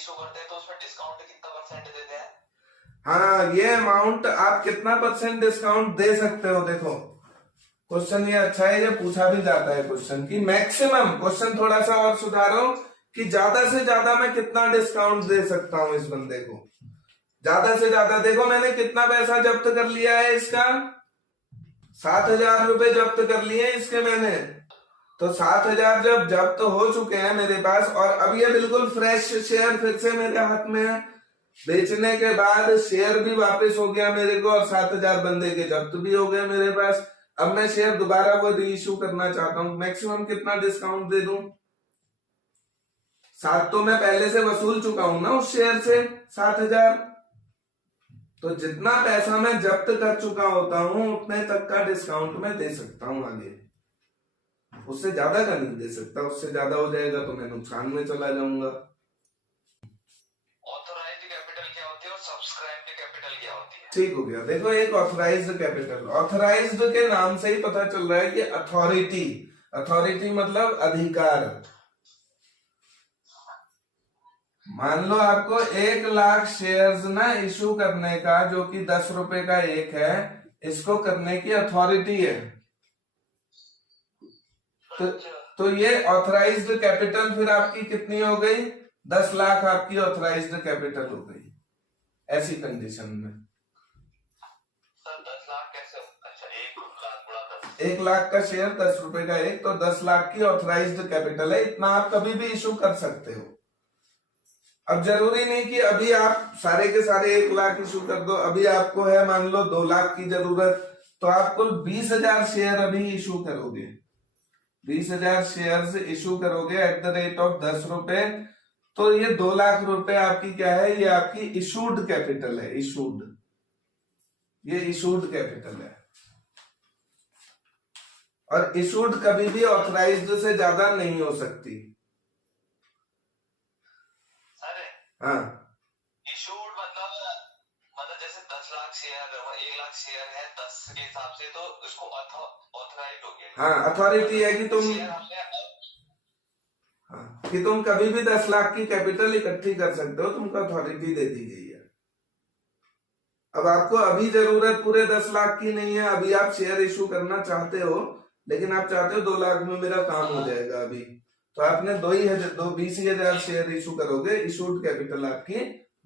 Issue करते हैं तो उसमें डिस्काउंट कितना परसेंट देते हैं? हाँ, ये अमाउंट आप कितना परसेंट डिस्काउंट दे सकते हो? देखो क्वेश्चन ये अच्छा है, ये पूछा भी जाता है क्वेश्चन की मैक्सिमम। क्वेश्चन थोड़ा सा और सुधारो कि ज्यादा से ज्यादा मैं कितना डिस्काउंट दे सकता हूं इस बंदे को। ज्यादा से ज्यादा देखो मैंने कितना पैसा जब्त कर लिया है इसका, 7,000 रुपए जब्त कर लिए इसके मैंने। तो 7,000 जब जब्त हो चुके हैं मेरे पास, और अब ये बिल्कुल फ्रेश शेयर फिर से मेरे हाथ में है। बेचने के बाद शेयर भी वापस हो गया मेरे को और 7,000 बंदे के जब्त भी हो गए मेरे पास। अब मैं शेयर दोबारा को री इशू करना चाहता हूं, मैक्सिमम कितना डिस्काउंट दे दूं? 7 तो मैं पहले से वसूल चुका हूं ना उस शेयर से, 7,000। तो जितना पैसा मैं जब्त कर चुका होता हूं उतने तक का डिस्काउंट मैं दे सकता हूं आगे, उससे ज्यादा का नहीं दे सकता। उससे ज्यादा हो जाएगा तो मैं नुकसान में चला जाऊंगा। ऑथराइज्ड कैपिटल क्या होती है और सब्सक्राइब्ड कैपिटल क्या होती है? ठीक हो गया। देखो एक ऑथराइज्ड कैपिटल, ऑथराइज्ड के नाम से ही पता चल रहा है कि अथॉरिटी, अथॉरिटी मतलब अधिकार। मान लो आपको 1,00,000 शेयर्स ना इशू करने का, जो कि 10 रुपए का एक है, इसको करने की अथॉरिटी है। तो ये ऑथराइज्ड कैपिटल फिर आपकी कितनी हो गई? 10 लाख आपकी ऑथराइज्ड कैपिटल हो गई ऐसी कंडीशन में। सर 10 लाख कैसे? अच्छा 1,00,000 गुणा 10। 1,00,000 का शेयर 10 रुपए का एक, तो 10 लाख की ऑथराइज्ड कैपिटल है। इतना आप कभी भी इशू कर सकते हो। अब जरूरी नहीं कि अभी आप सारे के सारे 1,00,000 इशू कर दो। अभी आपको है मान लो 2,00,000 की जरूरत, तो आप कुल 20,000 शेयर अभी इशू करोगे। 20,000 शेयर इशू करोगे एट द रेट ऑफ 10 रुपए, तो ये 2,00,000 रुपए आपकी क्या है? ये आपकी इशूड कैपिटल है। इशूड, ये इशूड कैपिटल है। और इशूड कभी भी ऑथराइज्ड से ज्यादा नहीं हो सकती। हाँ, इशूड मतलब जैसे 10 लाख शेयर, 1,00,000 शेयर है 10 के हिसाब से, तो उसको ऑथराइज हो गया। हाँ, अथॉरिटी है कि तुम, हाँ, कि तुम कभी भी 10 लाख की कैपिटल इकट्ठी कर सकते हो, तुमको अथॉरिटी दे दी गई है। अब आपको अभी जरूरत पूरे 10 लाख की नहीं है, अभी आप शेयर इशू करना चाहते हो, लेकिन आप चाहते हो 2 लाख में मेरा काम हो जाएगा अभी, तो आपने 20,000 शेयर इशू करोगे, इशूड कैपिटल आपकी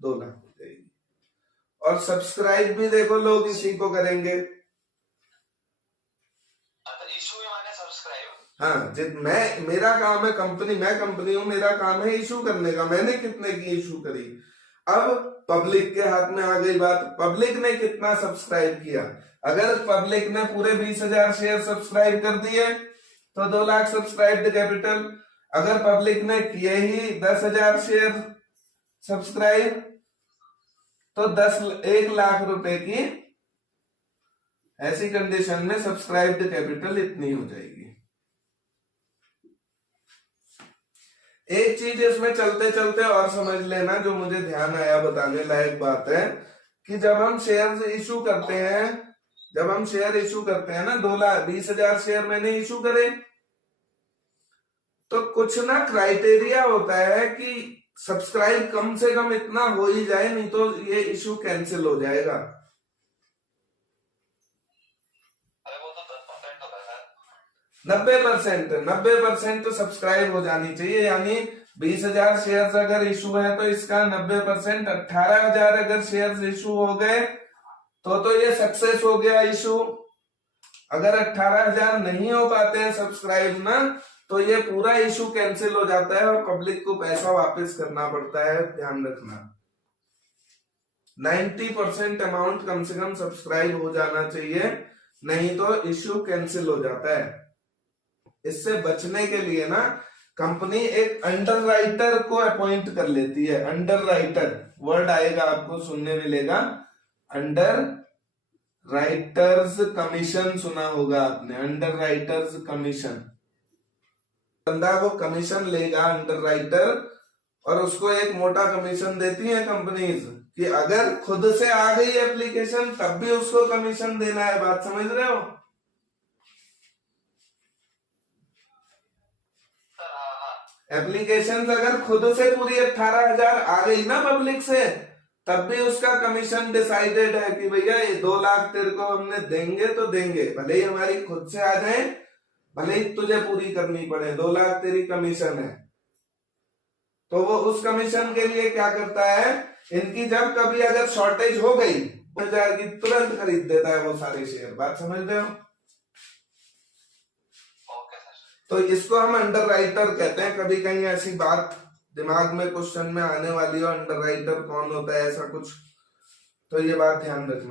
2 लाख हो जाएगी। और सब्सक्राइब भी देखो लोग इसी को करेंगे। हाँ, मेरा काम है कंपनी, मैं कंपनी हूं, मेरा काम है इशू करने का। मैंने कितने की इशू करी, अब पब्लिक के हाथ में आ गई बात, पब्लिक ने कितना सब्सक्राइब किया। अगर पब्लिक ने पूरे 20,000 शेयर सब्सक्राइब कर दिए तो 2 लाख सब्सक्राइब्ड कैपिटल। अगर पब्लिक ने किए ही 10,000 शेयर सब्सक्राइब, तो 1,00,000 रुपए की ऐसी कंडीशन में सब्सक्राइब्ड कैपिटल इतनी हो जाएगी। एक चीज इसमें चलते चलते और समझ लेना, जो मुझे ध्यान आया बताने लायक बात है, कि जब हम शेयर इशू करते हैं, जब हम शेयर इशू करते हैं ना, 2,20,000 शेयर मैंने इशू करे, तो कुछ ना क्राइटेरिया होता है कि सब्सक्राइब कम से कम इतना हो ही जाए, नहीं तो ये इशू कैंसिल हो जाएगा। 90% तो सब्सक्राइब हो जानी चाहिए, यानी 20,000 शेयर्स अगर इशू है तो इसका 90%, 18,000 अगर शेयर्स इशू हो गए तो ये सक्सेस हो गया इशू। अगर 18,000 नहीं हो पाते हैं सब्सक्राइब ना, तो ये पूरा इशू कैंसिल हो जाता है और पब्लिक को पैसा वापस करना पड़ता है। ध्यान रखना, 90% अमाउंट कम से कम सब्सक्राइब हो जाना चाहिए, नहीं तो इशू कैंसिल हो जाता है। इससे बचने के लिए ना कंपनी एक अंडर राइटर को अपॉइंट कर लेती है। अंडर राइटर वर्ड आएगा, आपको सुनने मिलेगा, अंडर राइटर्स कमीशन, सुना होगा आपने, अंडर राइटर्स कमीशन। बंदा वो कमीशन लेगा अंडर राइटर, और उसको एक मोटा कमीशन देती है कंपनीज, कि अगर खुद से आ गई एप्लीकेशन तब भी उसको कमीशन देना है। बात समझ रहे हो? एप्लीकेशन अगर खुद से पूरी 18,000 आ गई ना पब्लिक से, तब भी उसका कमीशन डिसाइडेड है कि भैया ये 2 लाख तेरे को हमने देंगे तो देंगे, भले ही हमारी खुद से आ जाए, भले ही तुझे पूरी करनी पड़े, 2 लाख तेरी कमीशन है। तो वो उस कमीशन के लिए क्या करता है, इनकी जब कभी अगर शॉर्टेज हो गई की तुरंत खरीद देता है वो सारे शेयर। बात समझ रहे हो? तो इसको हम अंडरराइटर कहते हैं। कभी कहीं ऐसी बात दिमाग में क्वेश्चन में आने वाली हो, अंडरराइटर कौन होता है ऐसा कुछ, तो ये बात ध्यान रखना।